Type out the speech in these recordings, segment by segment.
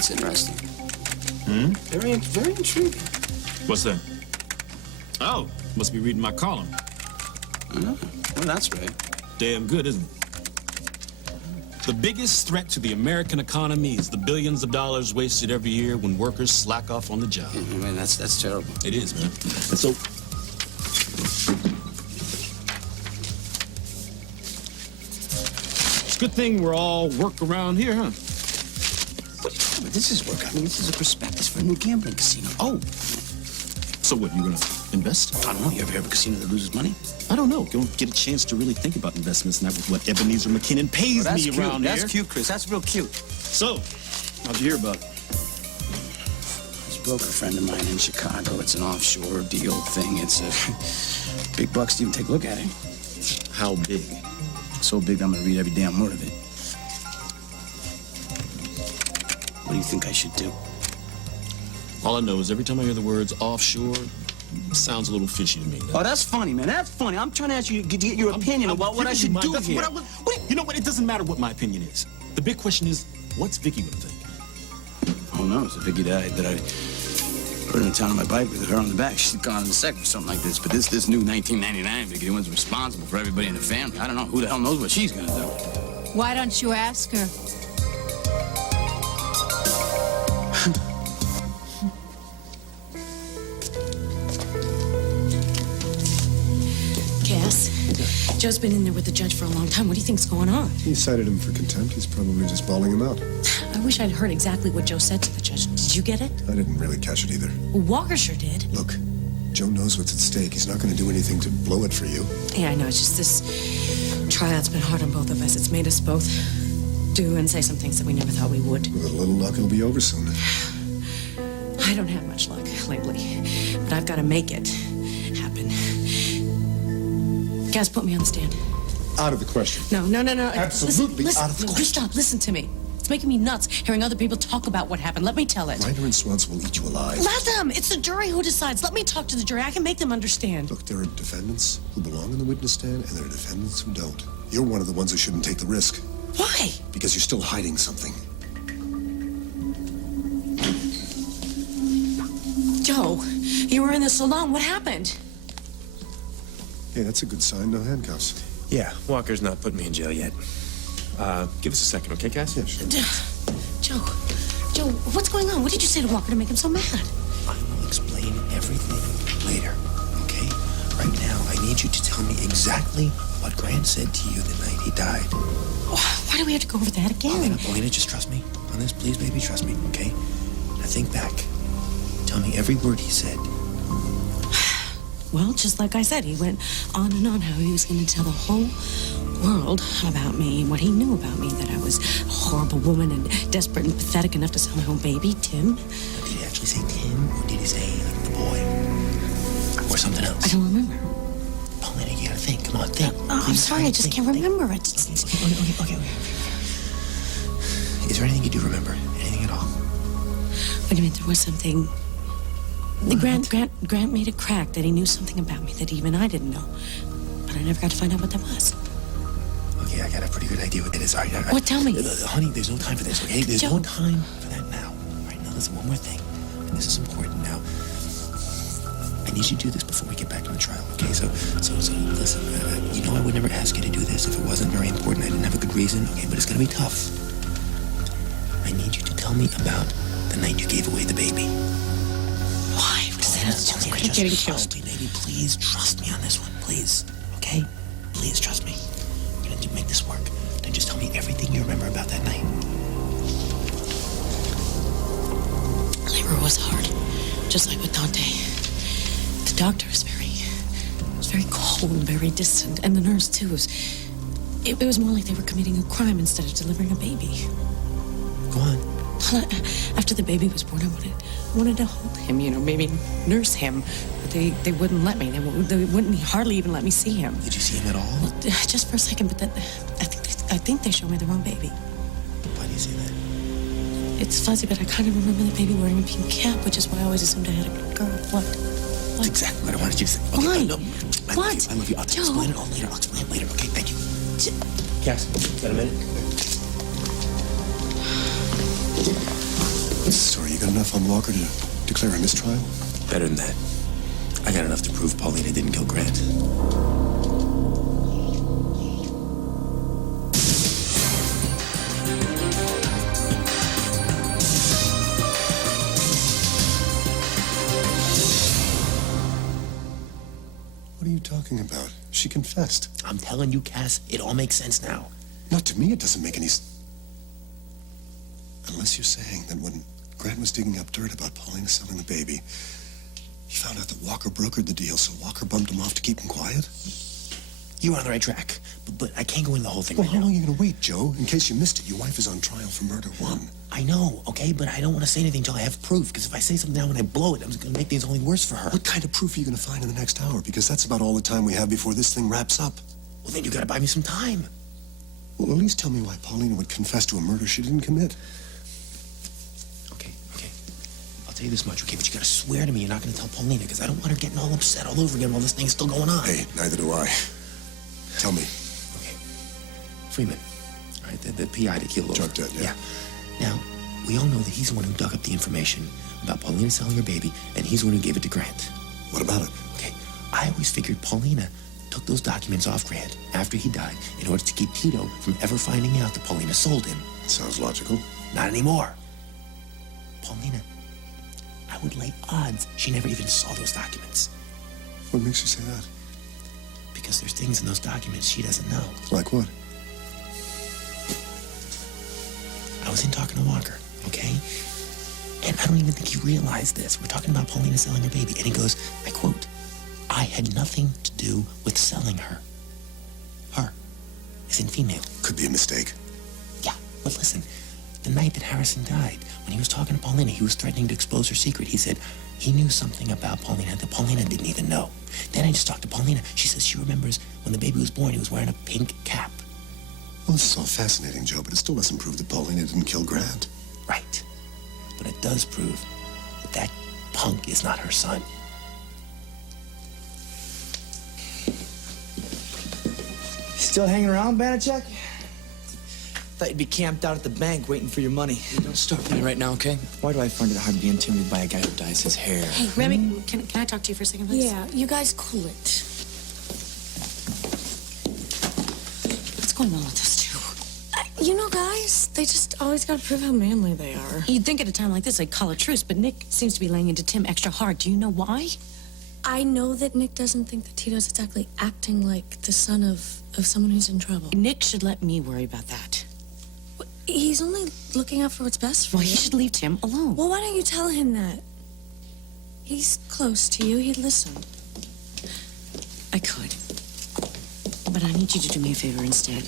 That's interesting. Hmm? Very intriguing. What's that? Oh, must be reading my column. Well, that's right. Damn good, isn't it? The biggest threat to the American economy is the billions of dollars wasted every year when workers slack off on the job. I mean, that's terrible. It is, man. And so... It's a good thing we're all work around here, huh? What are you talking about? This is work. I mean, this is a prospectus for a new gambling casino. Oh. So what, you gonna invest? I don't know. You ever have a casino that loses money? I don't know. You don't get a chance to really think about investments, not with what Ebenezer McKinnon pays me cute. around here. That's cute, Chris. That's real cute. So, how'd you hear about it? There's a broker friend of mine in Chicago. It's an offshore deal thing. It's a big bucks to even take a look at it. How big? So big I'm gonna read every damn word of it. What do you think I should do? All I know is every time I hear the words offshore, it sounds a little fishy to me. Oh, that's funny, man. That's funny. I'm trying to ask you to get your opinion about what I should do here. You know what? It doesn't matter what my opinion is. The big question is, what's Vicky gonna think? Who knows? If Vicky died, that I put her in town on my bike with her on the back. She's gone in a sec for something like this. But this new 1999 Vicky, the one's responsible for everybody in the family. I don't know. Who the hell knows what she's gonna do? Why don't you ask her? Cass, Joe's been in there with the judge for a long time. What do you think's going on? He cited him for contempt. He's probably just bawling him out. I wish I'd heard exactly what Joe said to the judge. Did you get it? I didn't really catch it either. Well, Walker sure did. Look, Joe knows what's at stake. He's not going to do anything to blow it for you. Yeah, I know. It's just this tryout's been hard on both of us. It's made us both do and say some things that we never thought we would. With a little luck, it'll be over soon. I don't have much luck lately, but I've got to make it happen. Cass, put me on the stand. Out of the question. No. Absolutely listen, out of the question. Stop, listen to me. It's making me nuts hearing other people talk about what happened. Let me tell it. Ryder and Swans will eat you alive. Let them. It's the jury who decides. Let me talk to the jury. I can make them understand. Look, there are defendants who belong in the witness stand, and there are defendants who don't. You're one of the ones who shouldn't take the risk. Why? Because you're still hiding something. Joe, you were in the salon. What happened? Hey, that's a good sign. No handcuffs. Yeah, Walker's not putting me in jail yet. Give us a second, okay, Cass? Yeah, sure. Joe, what's going on? What did you say to Walker to make him so mad? I will explain everything later, okay? Right now, I need you to tell me exactly what Grant said to you the night he died. Why do we have to go over that again? Elena, just trust me on this, please, baby, trust me, okay? Now think back. Tell me every word he said. Well, just like I said, he went on and on how he was going to tell the whole world about me, what he knew about me, that I was a horrible woman and desperate and pathetic enough to sell my own baby, Tim. Did he actually say Tim, or did he say, like, the boy? Or something else? I don't remember. Paulina, you gotta think. Come on, think. I'm sorry, I just can't remember it. Okay. Is there anything you do remember? Anything at all? Wait a minute, there was something. Grant made a crack that he knew something about me that even I didn't know. But I never got to find out what that was. Okay, I got a pretty good idea what it is. All right. What? Tell me. Honey, there's no time for this, okay? There's Joe. no time for that now. All right, now listen, one more thing. And this is important now. I need you to do this before we get back to the trial, okay? So listen, you know I would never ask you to do this if it wasn't very important. I didn't have a good reason, okay? But it's gonna be tough. I need you to tell me about the night you gave away the baby. Why? What does that have to do with getting Trust me, baby. Please trust me on this one, please. Okay? Please trust me. You're gonna make this work. Then just tell me everything you remember about that night. Labor was hard, just like with Dante. The doctor was very cold and very distant, and the nurse too. It was more like they were committing a crime instead of delivering a baby. Go on. After the baby was born, I wanted to hold him, maybe nurse him, but they wouldn't let me. They wouldn't hardly even let me see him. Did you see him at all? Well, just for a second, but then I think they showed me the wrong baby. Why do you say that? It's fuzzy, but I kind of remember the baby wearing a pink cap, which is why I always assumed I had a girl. What? That's exactly what I wanted you to say. Okay, Why? No, What? I love you. I'll Joe. explain it all later. I'll explain it later. Okay, thank you. Cass, got a minute? What's the story? You got enough on Walker to declare a mistrial? Better than that. I got enough to prove Paulina didn't kill Grant. What are you talking about? She confessed. I'm telling you, Cass, it all makes sense now. Not to me, it doesn't make any Unless you're saying that when Grant was digging up dirt about Paulina selling the baby, he found out that Walker brokered the deal, so Walker bumped him off to keep him quiet? You were on the right track, but I can't go into the whole thing Well, right how now. long are you going to wait, Joe? In case you missed it, your wife is on trial for murder 1. I know, okay, but I don't want to say anything until I have proof, because if I say something now and I blow it, I'm just going to make things only worse for her. What kind of proof are you going to find in the next hour? Because that's about all the time we have before this thing wraps up. Well, then you got to buy me some time. Well, at least tell me why Paulina would confess to a murder she didn't commit. Okay. I'll tell you this much, okay, but you got to swear to me you're not going to tell Paulina, because I don't want her getting all upset all over again while this thing's still going on. Hey, neither do I. Tell me. Okay. Freeman, all right, the PI to keel over. Drug debt, yeah. Now, we all know that he's the one who dug up the information about Paulina selling her baby, and he's the one who gave it to Grant. What about it? Okay, I always figured Paulina took those documents off Grant after he died in order to keep Tito from ever finding out that Paulina sold him. Sounds logical. Not anymore. Paulina, I would lay odds she never even saw those documents. What makes you say that? Because there's things in those documents she doesn't know. Like what? I was in talking to Walker, okay? And I don't even think he realized this. We're talking about Paulina selling her baby, and he goes, I quote, I had nothing to do with selling her. Her, as in female. Could be a mistake. Yeah, but listen, the night that Harrison died, when he was talking to Paulina, he was threatening to expose her secret. He said he knew something about Paulina that Paulina didn't even know. Then I just talked to Paulina. She says she remembers when the baby was born, he was wearing a pink cap. Well, this is all fascinating, Joe, but it still doesn't prove that Paulina didn't kill Grant. Right. But it does prove that that punk is not her son. Still hanging around, Banachek? Thought you'd be camped out at the bank waiting for your money. Don't start me right now, okay? Why do I find it hard to be intimidated by a guy who dyes his hair? Hey, Remy, can I talk to you for a second, please? Yeah, you guys cool it. What's going on with those two? You know, guys, they just always gotta prove how manly they are. You'd think at a time like this they'd call a truce, but Nick seems to be laying into Tim extra hard. Do you know why? I know that Nick doesn't think that Tito's exactly acting like the son of someone who's in trouble. Nick should let me worry about that. He's only looking out for what's best for Well, you. he should leave Tim alone. Well, why don't you tell him that? He's close to you. He'd listen. I could. But I need you to do me a favor instead.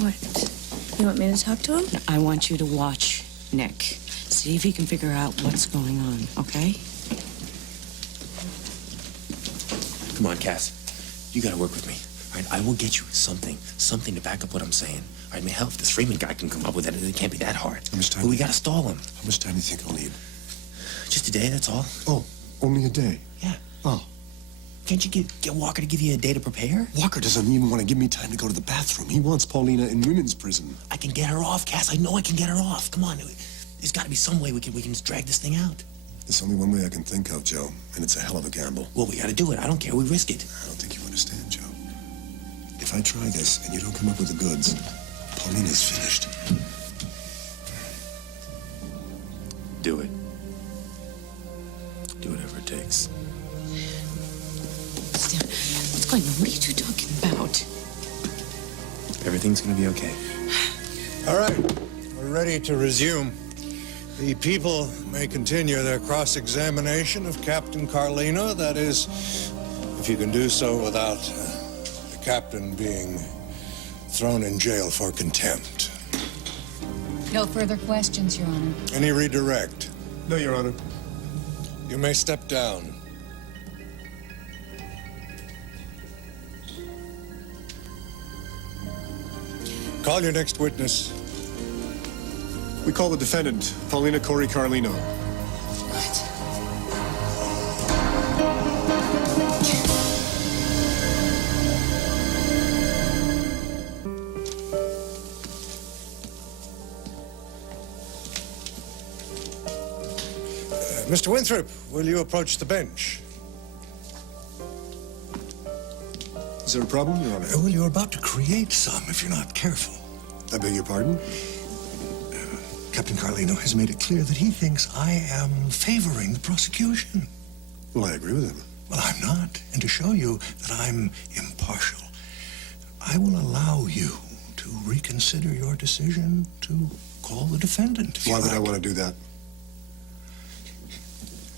What? You want me to talk to him? No, I want you to watch Nick. See if he can figure out what's going on, okay? Come on, Cass. You gotta work with me. All right, I will get you something to back up what I'm saying. All right, I mean, hell, if this Freeman guy can come up with that, it can't be that hard. How much time? But we gotta stall him. How much time do you think I'll need? Just a day, that's all. Oh, only a day. Yeah. Oh. Can't you get Walker to give you a day to prepare? Walker doesn't even want to give me time to go to the bathroom. He wants Paulina in women's prison. I can get her off, Cass. I know I can get her off. Come on. There's got to be some way we can just drag this thing out. There's only one way I can think of, Joe, and it's a hell of a gamble. Well, we got to do it. I don't care. We risk it. I don't think you understand, Joe. If I try this and you don't come up with the goods, Paulina's finished. Do it. Do whatever it takes. Stan, what's going on? What are you two talking about? Everything's gonna be okay. All right, we're ready to resume. The people may continue their cross-examination of Captain Carlino. That is, if you can do so without the captain being thrown in jail for contempt. No further questions, Your Honor. Any redirect? No, Your Honor. You may step down. Call your next witness. We call the defendant, Paulina Corey Carlino. What? Mr. Winthrop, will you approach the bench? Is there a problem, Your Honor? Well, you're about to create some if you're not careful. I beg your pardon? Captain Carlino has made it clear that he thinks I am favoring the prosecution. Well, I agree with him. Well, I'm not. And to show you that I'm impartial, I will allow you to reconsider your decision to call the defendant. if you Why would I like. want to do that?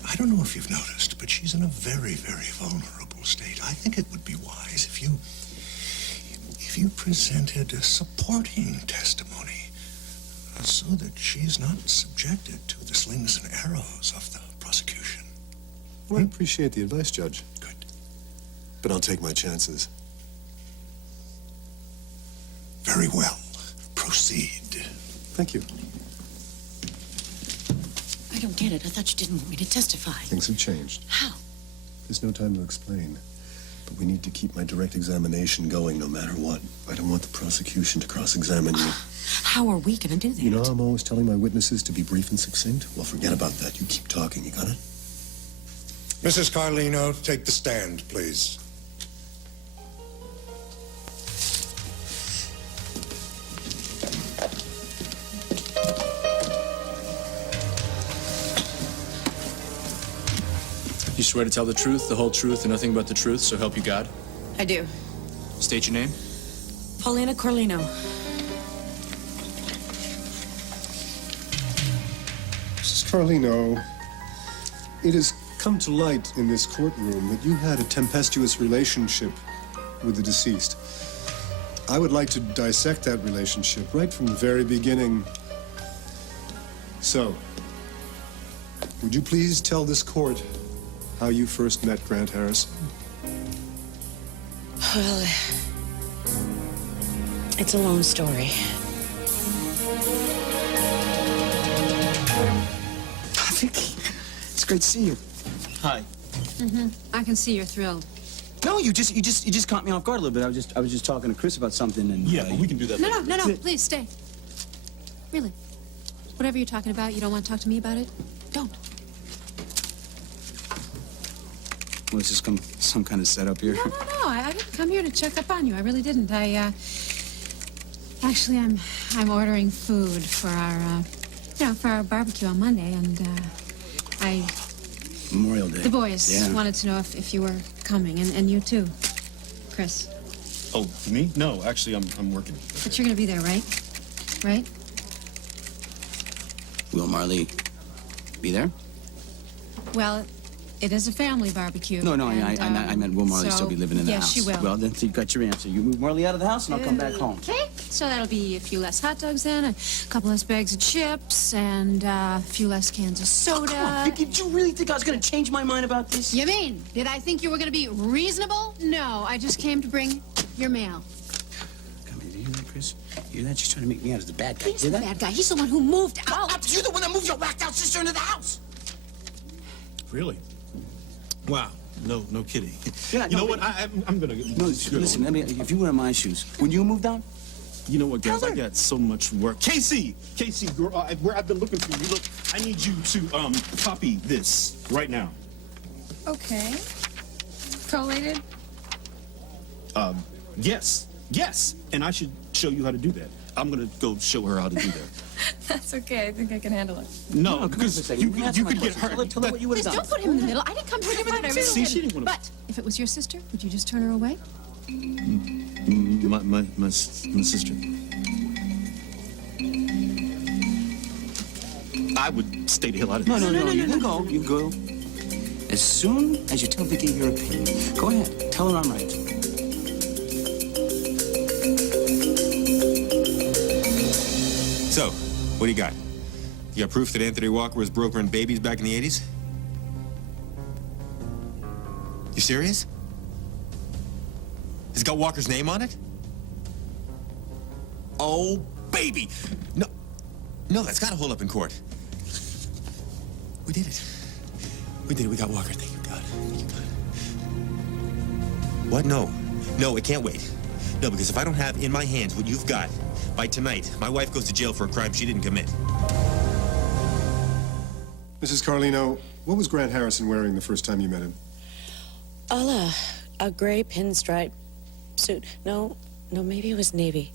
I don't know if you've noticed, but she's in a very, very vulnerable state. I think it would be wise if you presented a supporting testimony so that she's not subjected to the slings and arrows of the prosecution. Well, I appreciate the advice, Judge. Good. But I'll take my chances. Very well. Proceed. Thank you. I don't get it. I thought you didn't want me to testify. Things have changed. How? There's no time to explain. But we need to keep my direct examination going no matter what. I don't want the prosecution to cross-examine you. How are we going to do that? You know, I'm always telling my witnesses to be brief and succinct. Well, forget about that. You keep talking. You got it? Mrs. Carlino, take the stand, please. You swear to tell the truth, the whole truth, and nothing but the truth, so help you God? I do. State your name. Paulina Carlino. Mrs. Carlino, it has come to light in this courtroom that you had a tempestuous relationship with the deceased. I would like to dissect that relationship right from the very beginning. So, would you please tell this court how you first met Grant Harris? Well, it's a long story. Vicky, it's great to see you. Hi. I can see you're thrilled. No, you just caught me off guard a little bit. I was just talking to Chris about something, and Yeah, but we can do that later. No, please stay. Really. Whatever you're talking about, you don't want to talk to me about it? Don't. Was this some kind of setup here? No. I didn't come here to check up on you. I really didn't. Actually, I'm ordering food for our, for our barbecue on Monday, and Memorial Day. the boys Yeah. wanted to know if you were coming, and you too, Chris. Oh, me? No, actually, I'm working. But you're gonna be there, right? Right? Will Marley be there? Well, it is a family barbecue. No, I and, meant will Marley still be living in the yes, house? she will. Well, then you got your answer. You move Marley out of the house, and I'll come back home. Okay, so that'll be a few less hot dogs then, a couple less bags of chips, and a few less cans of soda. Come on, Vicky, did you really think I was going to change my mind about this? You mean, did I think you were going to be reasonable? No, I just came to bring your mail. Come here, do you hear that, Chris? You hear that? She's trying to make me out as the bad guy. He's Hear the that? bad guy. He's the one who moved out. You're the one that moved your whacked-out sister into the house. Really? Wow. No kidding. Yeah, You no, know what? but- I'm gonna. No, listen, if you were in my shoes, when you moved out, You know what, guys? Tell I her. got so much work. Casey, girl, where I've been looking for you. Look, I need you to copy this right now. Okay. Collated? Yes, and I should show you how to do that. I'm gonna go show her how to do that. That's okay. I think I can handle it. No, come because on for a you second. Answer my could get question. hurt. Tell her what you would Please have done. don't put him in the middle. I didn't come to him. I really See, she didn't. didn't wanna- But if it was your sister, would you just turn her away? My sister. I would stay the hell out of No, this. you can go. You can go. As soon as you tell Vicky your opinion, go ahead. Tell her I'm right. So, what do you got? You got proof that Anthony Walker was brokering babies back in the 80s? You serious? Has it got Walker's name on it? Oh, baby! No, that's got to hold up in court. We did it. We did it. We got Walker. Thank you, God. Thank you, God. What? No, it can't wait. No, because if I don't have in my hands what you've got, by tonight, my wife goes to jail for a crime she didn't commit. Mrs. Carlino, what was Grant Harrison wearing the first time you met him? A gray pinstripe suit. No, maybe it was navy.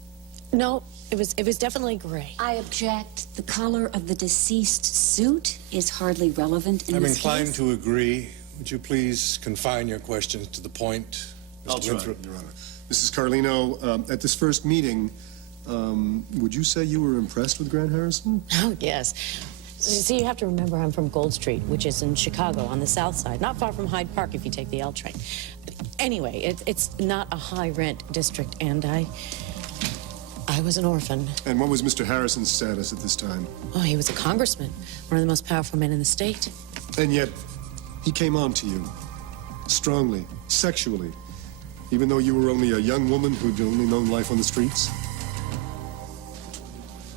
No, it was definitely gray. I object. The color of the deceased suit is hardly relevant in I'm this inclined case. to agree. Would you please confine your questions to the point? Mr. I'll try, Winthrop? Your Honor. Mrs. Carlino, at this first meeting, would you say you were impressed with Grant Harrison? Oh, yes. See, you have to remember I'm from Gold Street, which is in Chicago on the south side, not far from Hyde Park if you take the L train. Anyway, it's not a high-rent district, and I was an orphan. And what was Mr. Harrison's status at this time? Oh, he was a congressman, one of the most powerful men in the state. And yet, he came on to you, strongly, sexually, even though you were only a young woman who'd only known life on the streets?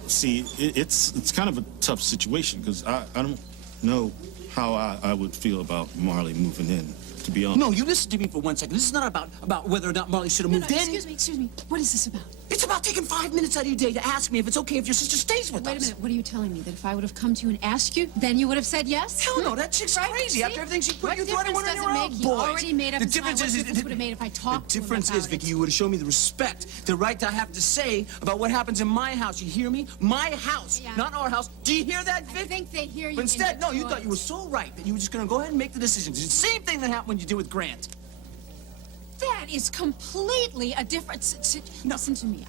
See, it's kind of a tough situation because I don't know how I would feel about Marley moving in, to be honest. No, you listen to me for 1 second. This is not about whether or not Marley should have moved in. Excuse me. What is this about? It's about taking 5 minutes out of your day to ask me if it's okay if your sister stays with us. Wait a minute. What are you telling me? That if I would have come to you and asked you, then you would have said yes? Hell no, that chick's crazy. See? After everything she put What you through, I didn't want her difference on your does own, it make? You boys. already made up The his mind. difference What is difference would it have made if I talked the to him difference is, about Vicky, it? you would have shown me the respect, the right to have to say about what happens in my house. You hear me? My house, Yeah. not our house. Do you hear that, Vic? I think they hear you. But instead, in no, you Detroit. thought you were so right that you were just going to go ahead and make the decisions. It's the same thing that happened when you did with Grant. That is completely a different... Listen to me.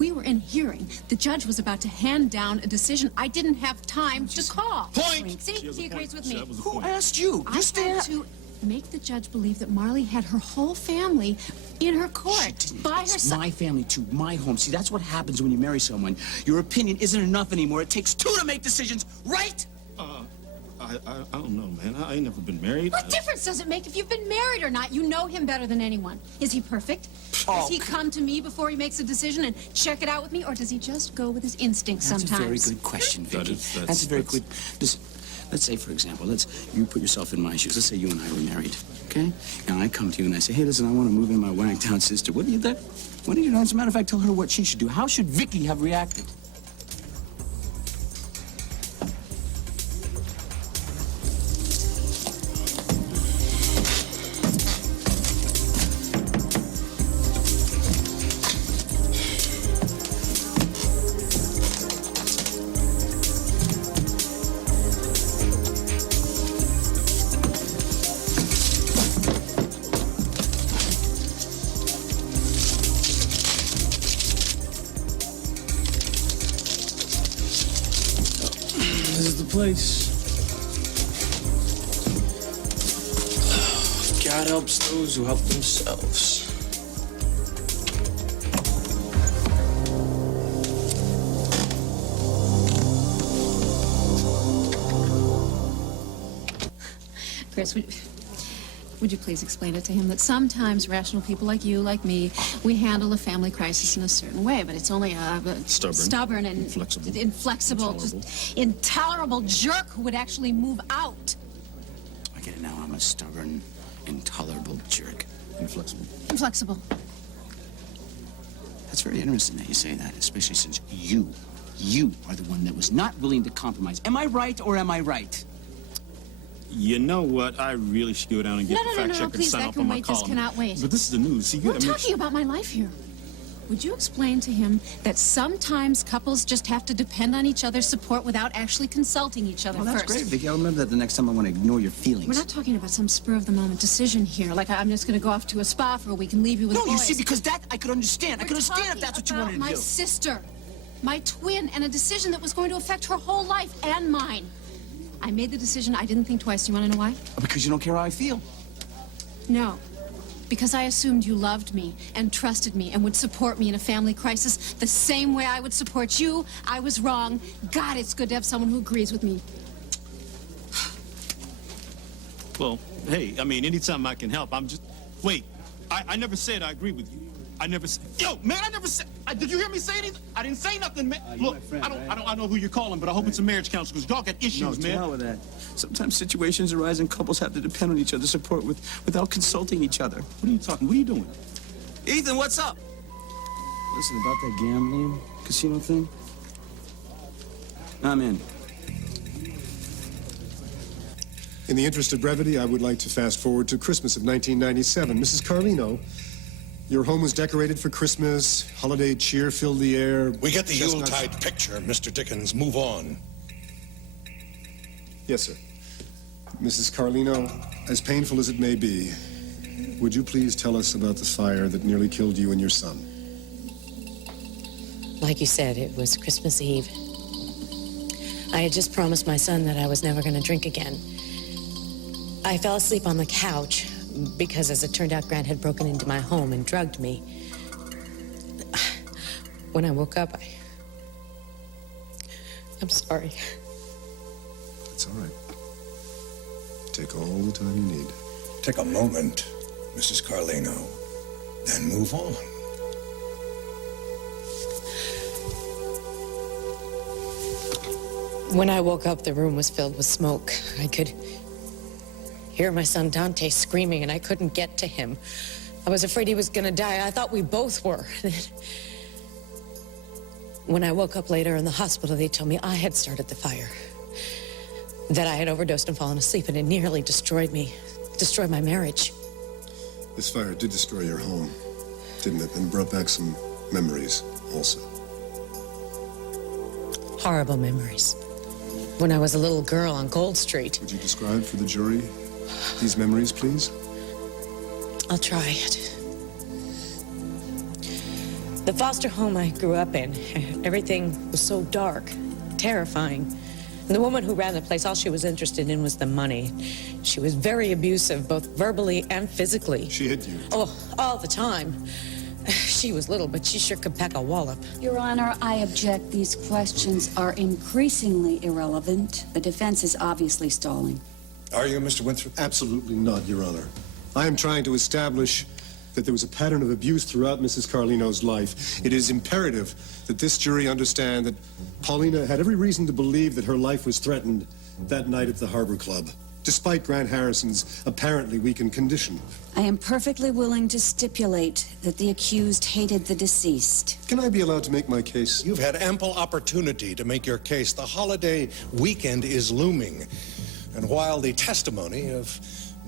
We were in hearing. The judge was about to hand down a decision. I didn't have time to call. Point! See, She has a he point. agrees with me. That was a Who point. asked you? I You stay had out. to make the judge believe that Marley had her whole family in her court by It's herself. my family, too. My home. See, that's what happens when you marry someone. Your opinion isn't enough anymore. It takes two to make decisions, right? I don't know, man. I ain't never been married. What difference does it make if you've been married or not? You know him better than anyone. Is he perfect? Does he come to me before he makes a decision and check it out with me, or does he just go with his instincts That's sometimes? a very good question, Vicky. That's a very good... Listen, let's say, for example, you put yourself in my shoes. Let's say you and I were married, okay? And I come to you and I say, hey, listen, I want to move in my wanked-out sister. What do you do? As a matter of fact, tell her what she should do. How should Vicky have reacted? This is the place. God helps those who help themselves. Chris, would you please explain it to him that sometimes rational people like you, like me, we handle a family crisis in a certain way, but it's only a stubborn and inflexible, just intolerable jerk who would actually move out. I get it now. I'm a stubborn, intolerable jerk. Inflexible. Inflexible. That's very interesting that you say that, especially since you are the one that was not willing to compromise. Am I right or am I right? You know what? I really should go down and get the fact checker and please, sign that off can on my wait. This column. cannot wait. But this is the news. See, We're talking about my life here. Would you explain to him that sometimes couples just have to depend on each other's support without actually consulting each other Well, that's first? great, Vicky. I'll remember that the next time I want to ignore your feelings. We're not talking about some spur-of-the-moment decision here, like I'm just going to go off to a spa for a week and leave you with No, boys. you see, because that I could understand. I could understand if that's what you wanted to my do. sister, my twin, and a decision that was going to affect her whole life and mine. I made the decision. I didn't think twice. Do you want to know why? Because you don't care how I feel. No. Because I assumed you loved me and trusted me and would support me in a family crisis the same way I would support you. I was wrong. God, it's good to have someone who agrees with me. Well, hey, I mean, anytime I can help, I'm just... Wait, I never said I agree with you. I never said... Yo, man, I never said... Did you hear me say anything? I didn't say nothing, man. Look, friend, I don't know who you're calling, but I hope it's a marriage counselor, because y'all got issues, To man. hell with that. Sometimes situations arise and couples have to depend on each other's support without consulting each other. What are you talking? What are you doing? Ethan, what's up? Listen, about that gambling casino thing, I'm in. In the interest of brevity, I would like to fast forward to Christmas of 1997. Mrs. Carlino, your home was decorated for Christmas. Holiday cheer filled the air. We get the Chestnuts- Yuletide picture, Mr. Dickens. Move on. Yes, sir. Mrs. Carlino, as painful as it may be, would you please tell us about the fire that nearly killed you and your son? Like you said, it was Christmas Eve. I had just promised my son that I was never going to drink again. I fell asleep on the couch because, as it turned out, Grant had broken into my home and drugged me. When I woke up, I'm sorry. It's all right. Take all the time you need. Take a moment, Mrs. Carlino, then move on. When I woke up, the room was filled with smoke. I could hear my son Dante screaming, and I couldn't get to him. I was afraid he was gonna die. I thought we both were. When I woke up later in the hospital, they told me I had started the fire. That I had overdosed and fallen asleep, and it nearly destroyed me. Destroyed my marriage. This fire did destroy your home, didn't it? And brought back some memories also. Horrible memories. When I was a little girl on Gold Street. Would you describe for the jury these memories, please? I'll try it. The foster home I grew up in, everything was so dark, terrifying. And the woman who ran the place, all she was interested in was the money. She was very abusive, both verbally and physically. She hit you? Oh, all the time. She was little, but she sure could pack a wallop. Your Honor, I object. These questions are increasingly irrelevant. The defense is obviously stalling. Are you, Mr. Winthrop? Absolutely not, Your Honor. I am trying to establish that there was a pattern of abuse throughout Mrs. Carlino's life. It is imperative that this jury understand that Paulina had every reason to believe that her life was threatened that night at the Harbor Club, despite Grant Harrison's apparently weakened condition. I am perfectly willing to stipulate that the accused hated the deceased. Can I be allowed to make my case? You've had ample opportunity to make your case. The holiday weekend is looming. And while the testimony of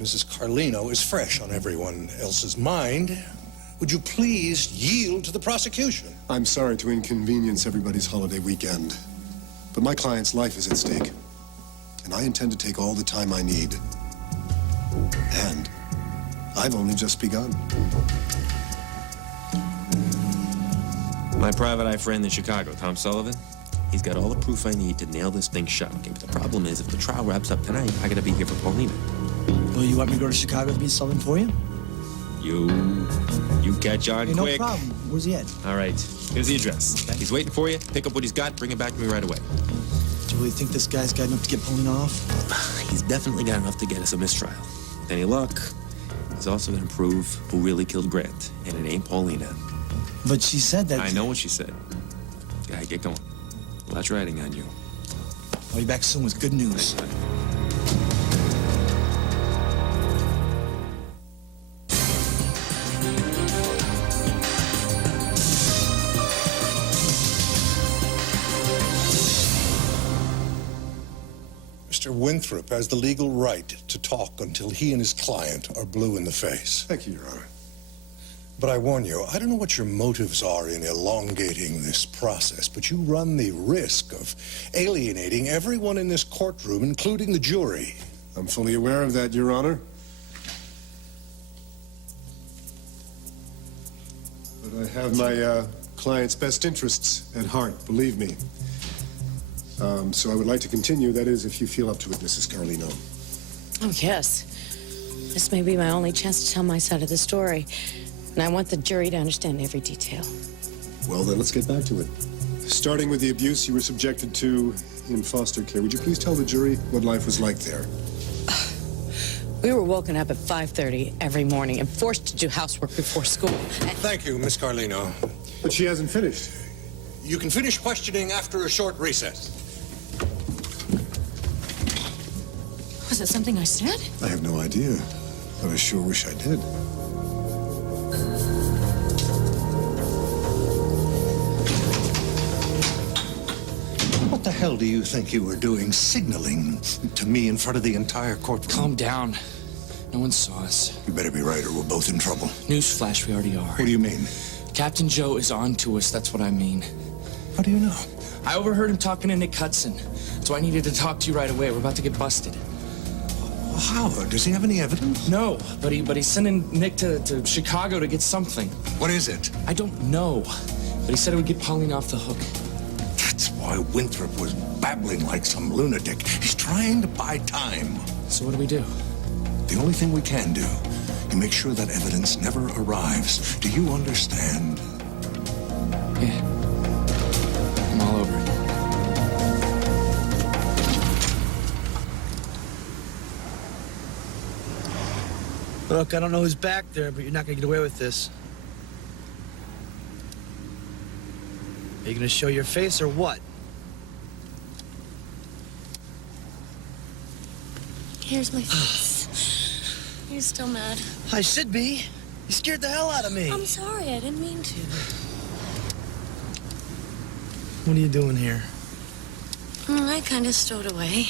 Mrs. Carlino is fresh on everyone else's mind, would you please yield to the prosecution? I'm sorry to inconvenience everybody's holiday weekend, but my client's life is at stake, and I intend to take all the time I need. And I've only just begun. My private eye friend in Chicago, Tom Sullivan, he's got all the proof I need to nail this thing shut. Okay, but the problem is, if the trial wraps up tonight, I gotta be here for Paulina. Well, you want me to go to Chicago to be Sullivan for you? You catch on Hey, quick. no problem. Where's he at? All right, here's the address. Okay. He's waiting for you. Pick up what he's got, bring it back to me right away. Do you really think this guy's got enough to get Paulina off? He's definitely got enough to get us a mistrial. With any luck, he's also gonna prove who really killed Grant, and it ain't Paulina. But she said that... I know what she said. Yeah, get going. Well, that's riding on you. I'll be back soon with good news. Mr. Winthrop has the legal right to talk until he and his client are blue in the face. Thank you, Your Honor. But I warn you, I don't know what your motives are in elongating this process, but you run the risk of alienating everyone in this courtroom, including the jury. I'm fully aware of that, Your Honor. But I have my client's best interests at heart, believe me. So I would like to continue, that is, if you feel up to it, Mrs. Carlino. Oh, yes. This may be my only chance to tell my side of the story. And I want the jury to understand every detail. Well, then let's get back to it. Starting with the abuse you were subjected to in foster care, would you please tell the jury what life was like there? We were woken up at 5:30 every morning and forced to do housework before school. Thank you, Miss Carlino. But she hasn't finished. You can finish questioning after a short recess. Was it something I said? I have no idea, but I sure wish I did. What the hell do you think you were doing signaling to me in front of the entire courtroom? Calm down. No one saw us. You better be right or we're both in trouble. Newsflash, we already are. What do you mean? Captain Joe is on to us, that's what I mean. How do you know? I overheard him talking to Nick Hudson, so I needed to talk to you right away. We're about to get busted. How? Does he have any evidence? No, but he's sending Nick to Chicago to get something. What is it? I don't know, but he said it would get Pauline off the hook. That's why Winthrop was babbling like some lunatic. He's trying to buy time. So what do we do? The only thing we can do, you make sure that evidence never arrives. Do you understand? Yeah. I'm all over it. Look, I don't know who's back there, but you're not gonna get away with this. Are you gonna show your face or what? Here's my face. You're still mad. I should be. You scared the hell out of me. I'm sorry, I didn't mean to. What are you doing here? I kind of stowed away.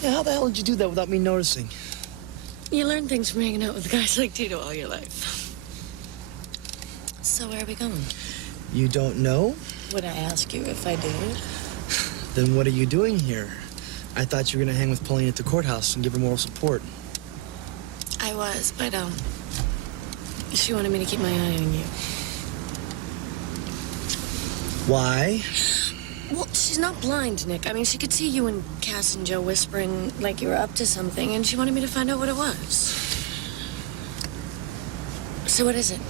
Yeah, how the hell did you do that without me noticing? You learn things from hanging out with guys like Tito all your life. So where are we going? You don't know? Would I ask you if I did? Then what are you doing here? I thought you were gonna hang with Pauline at the courthouse and give her moral support. I was, but, she wanted me to keep my eye on you. Why? Well, she's not blind, Nick. I mean, she could see you and Cass and Joe whispering like you were up to something, and she wanted me to find out what it was. So what is it?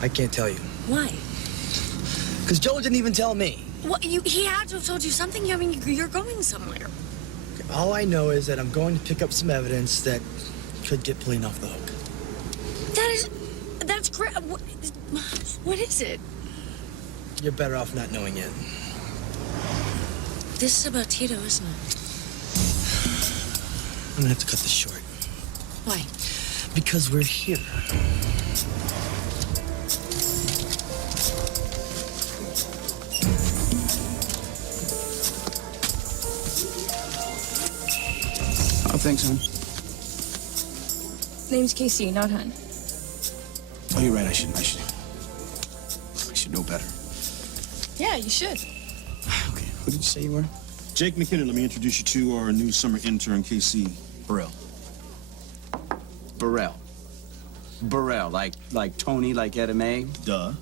I can't tell you. Why? Because Joe didn't even tell me. What, he had to have told you something. I mean, you're going somewhere. Okay, all I know is that I'm going to pick up some evidence that could get Pauline off the hook. That's great. What is it? You're better off not knowing yet. This is about Tito, isn't it? I'm gonna have to cut this short. Why? Because we're here. Oh, thanks, hon. Name's Casey, not Hun. Oh, you're right. I should know better. Yeah, you should. Okay, who did you say you were? Jake McKinnon, let me introduce you to our new summer intern, Casey Burrell. Burrell, like Tony, like Etta Mae? Duh.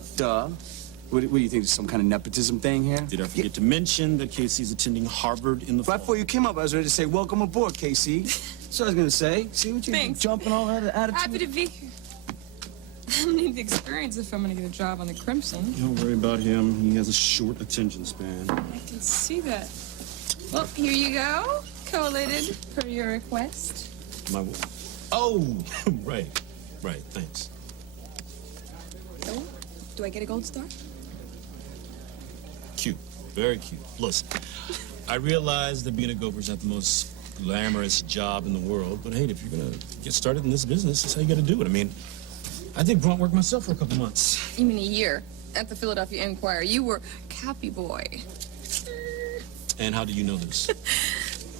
What do you think, some kind of nepotism thing here? Did I forget to mention that Casey's attending Harvard in the fall? Right before you came up, I was ready to say, welcome aboard, Casey. So I was gonna say, see what you Thanks. jumping all out of attitude? Happy to be here. I need the experience if I'm gonna get a job on the Crimson. Don't worry about him. He has a short attention span. I can see that. Well, here you go. Collated per your request. Oh, right, thanks. Oh, do I get a gold star? Cute, very cute. Listen, I realize that being a gopher's not the most glamorous job in the world, but hey, if you're gonna get started in this business, that's how you gotta do it. I mean, I did grunt work myself for a couple months. You mean a year at the Philadelphia Inquirer. You were Cappy Boy. And how do you know this?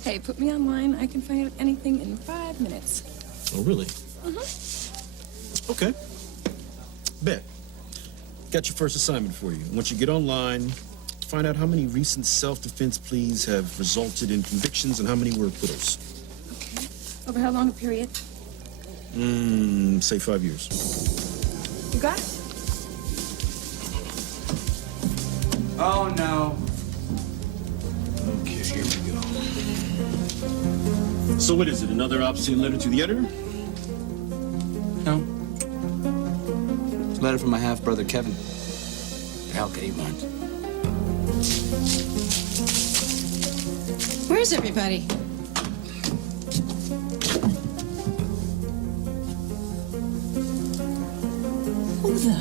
Hey, put me online. I can find out anything in 5 minutes. Oh, really? Mm-hmm. Okay. Bet. Got your first assignment for you. Once you get online, find out how many recent self-defense pleas have resulted in convictions and how many were acquittals. Okay. Over how long a period? Say 5 years. You got it? Oh, no. Okay, here we go. So what is it, another obscene letter to the editor? No. It's a letter from my half-brother, Kevin. How could he want? Where's everybody? Who the?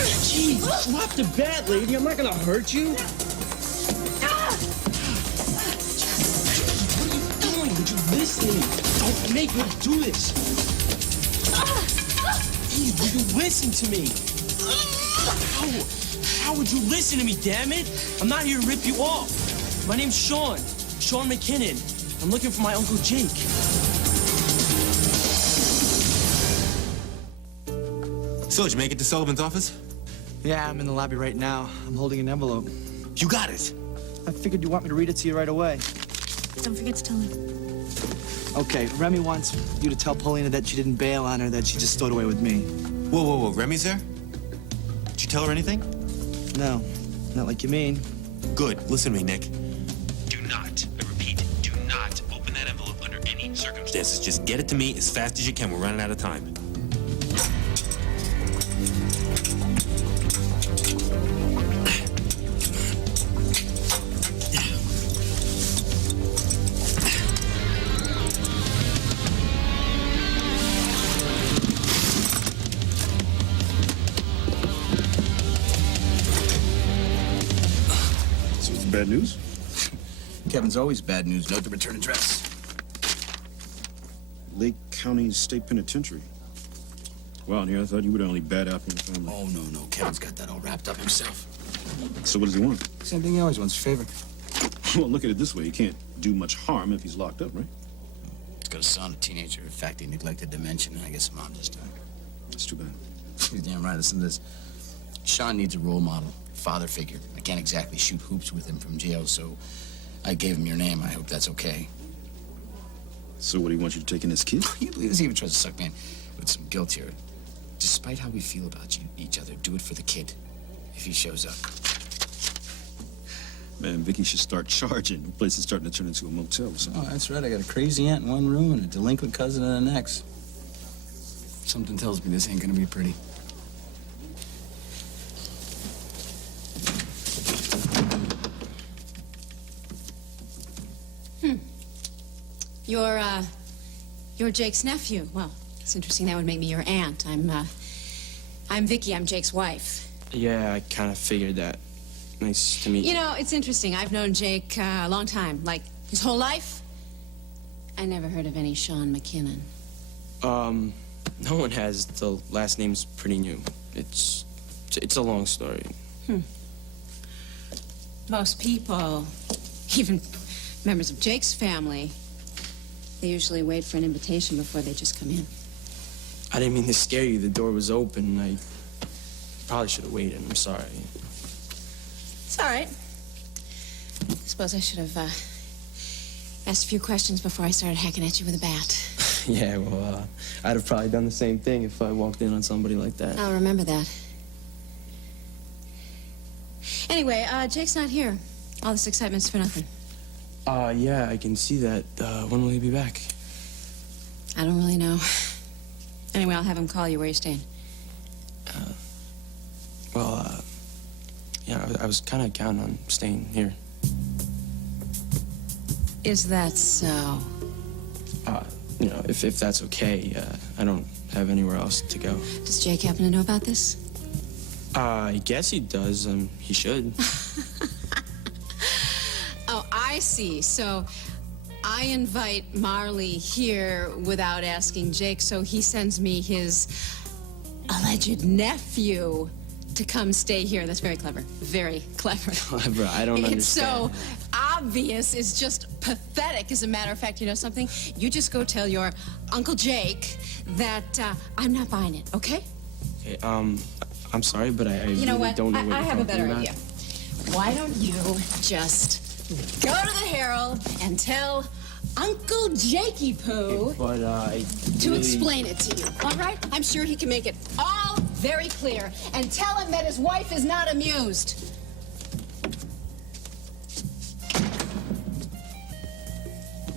Jeez, drop the bat, lady. I'm not gonna hurt you. What are you doing? Would you listen to me? Don't make me do this. Please, would you listen to me? How would you listen to me, damn it? I'm not here to rip you off. My name's Sean McKinnon. I'm looking for my Uncle Jake. So, did you make it to Sullivan's office? Yeah, I'm in the lobby right now. I'm holding an envelope. You got it. I figured you want me to read it to you right away. Don't forget to tell him. Okay, Remy wants you to tell Paulina that you didn't bail on her, that she just stowed away with me. Whoa. Remy's there? Did you tell her anything? No, not like you mean. Good. Listen to me, Nick. Do not, I repeat, do not open that envelope under any circumstances. Just get it to me as fast as you can. We're running out of time. Bad news? Kevin's always bad news. Note the return address. Lake County State Penitentiary. Wow, yeah, I thought you were the only bad apple in the family. Oh, no. Kevin's got that all wrapped up himself. So what does he want? Same thing he always wants, favor. Well, look at it this way. He can't do much harm if he's locked up, right? He's got a son, a teenager. In fact, he neglected to mention, and I guess mom just died. That's too bad. He's damn right. Listen to this. Sean needs a role model, father figure. I can't exactly shoot hoops with him from jail, so I gave him your name. I hope that's okay. So what, do you want you to take in his kid? You believe this? He even tries to suck me in with some guilt here. Despite how we feel about each other, do it for the kid if he shows up. Man, Vicky should start charging. The place is starting to turn into a motel or something. Oh, that's right. I got a crazy aunt in one room and a delinquent cousin in the next. Something tells me this ain't gonna be pretty. You're Jake's nephew. Well, it's interesting. That would make me your aunt. I'm Vicky. I'm Jake's wife. Yeah, I kind of figured that. Nice to meet you. You know, it's interesting. I've known Jake a long time, like his whole life. I never heard of any Sean McKinnon. No one has. The last name's pretty new. It's a long story. Most people, even members of Jake's family, they usually wait for an invitation before they just come in. I didn't mean to scare you. The door was open. I probably should have waited. I'm sorry. It's all right. I suppose I should have asked a few questions before I started hacking at you with a bat. Yeah, well, I'd have probably done the same thing if I walked in on somebody like that. I'll remember that. Anyway, Jake's not here. All this excitement's for nothing. Yeah, I can see that. When will he be back? I don't really know. Anyway, I'll have him call you. Where you staying? Yeah, I was kind of counting on staying here. Is that so? You know, if that's okay, I don't have anywhere else to go. Does Jake happen to know about this? I guess he does. He should. Oh, I see. So I invite Marley here without asking Jake, so he sends me his alleged nephew to come stay here. That's very clever. Very clever. Clever. I don't understand. It's so obvious. It's just pathetic. As a matter of fact, you know something? You just go tell your Uncle Jake that I'm not buying it, okay? Okay, I'm sorry, but I You know really what? don't know what I you're have a talking better about. idea. Why don't you just go to the Herald and tell Uncle Jakey Poo But, to explain it to you, all right? I'm sure he can make it all very clear. And tell him that his wife is not amused.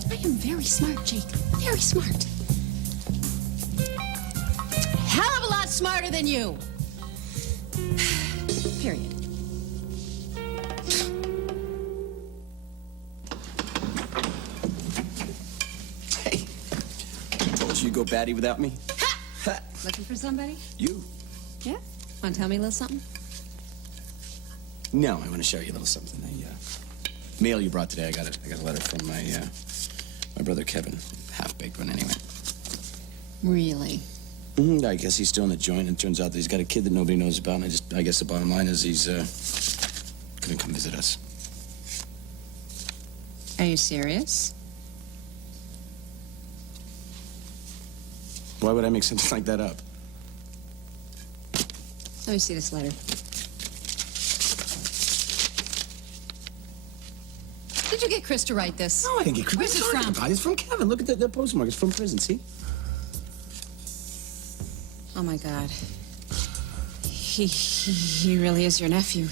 I am very smart, Jake. Very smart. Hell of a lot smarter than you. Period. Hey, I told you you'd go batty without me. Looking for somebody? You. Yeah? Want to tell me a little something? No, I want to show you a little something. Mail you brought today. I got a letter from my brother Kevin. Half-baked one, anyway. Really? I guess he's still in the joint, and it turns out that he's got a kid that nobody knows about, and I guess the bottom line is he's gonna come visit us. Are you serious? Why would I make something like that up? Let me see this letter. Did you get Chris to write this? No, I didn't get Chris. Where's it from? It's from Kevin. Look at the postmark. It's from prison, see? Oh, my God. He really is your nephew.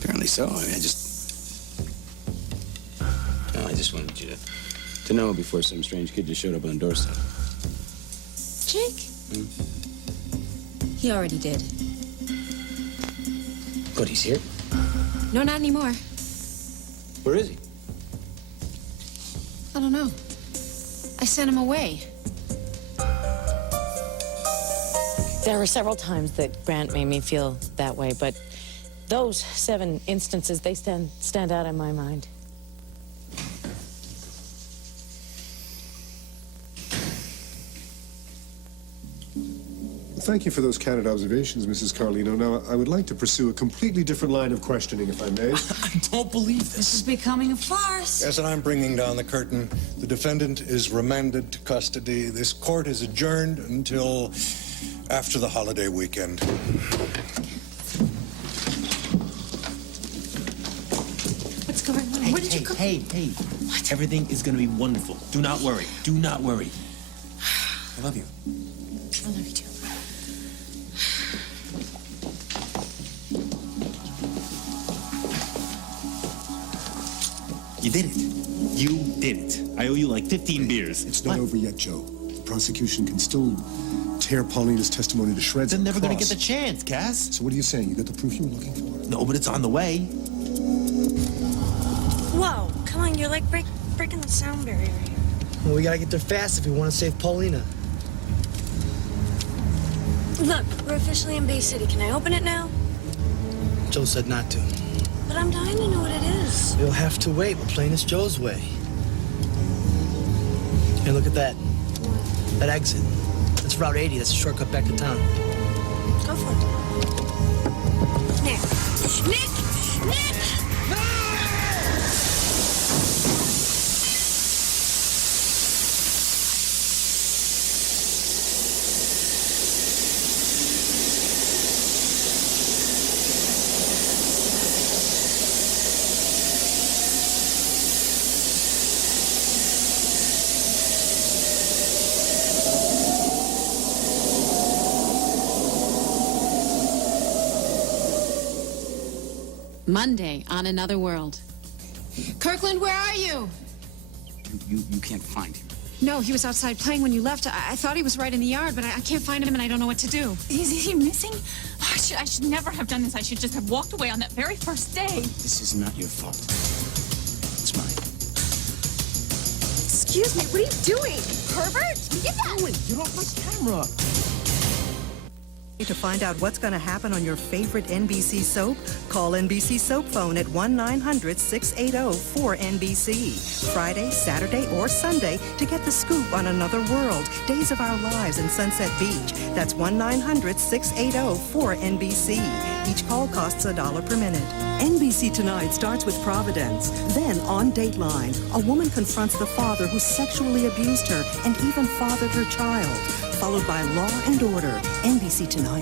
Apparently so. I mean, I just wanted you to know before some strange kid just showed up on the doorstep. Jake? He already did. Good, he's here? No, not anymore. Where is he? I don't know. I sent him away. There were several times that Grant made me feel that way, but those 7 instances, they stand out in my mind. Thank you for those candid observations, Mrs. Carlino. Now, I would like to pursue a completely different line of questioning, if I may. I don't believe this. This is becoming a farce. Yes, and I'm bringing down the curtain. The defendant is remanded to custody. This court is adjourned until after the holiday weekend. What's going on? Where did you go? Hey. What? Everything is going to be wonderful. Do not worry. Do not worry. I love you. I love you too. You did it. You did it. I owe you like 15 beers. It's not over yet, Joe. The prosecution can still tear Paulina's testimony to shreds. They're never going to cross. get the chance, Cass. So what are you saying? You got the proof you were looking for? No, but it's on the way. Whoa, come on, you're like breaking the sound barrier here. Well, we gotta get there fast if we want to save Paulina. Look, we're officially in Bay City. Can I open it now? Joe said not to. But I'm dying to know what it is. You'll have to wait. We're playing this Joe's way. Hey, look at that. That exit. That's Route 80. That's a shortcut back to town. Go for it. Nick! Monday on Another World. Kirkland, where are you? You can't find him. No, he was outside playing when you left. I thought he was right in the yard, but I can't find him and I don't know what to do. Is he missing? Oh, I should never have done this. I should just have walked away on that very first day. This is not your fault. It's mine. Excuse me, what are you doing? Pervert? Get that! Get off my camera. To find out what's going to happen on your favorite NBC soap, call NBC Soap Phone at 1-900-680-4NBC. Friday, Saturday, or Sunday to get the scoop on Another World, Days of Our Lives in Sunset Beach. That's 1-900-680-4NBC. Each call costs $1 per minute. NBC Tonight starts with Providence. Then on Dateline, a woman confronts the father who sexually abused her and even fathered her child. Followed by Law and Order, NBC Tonight.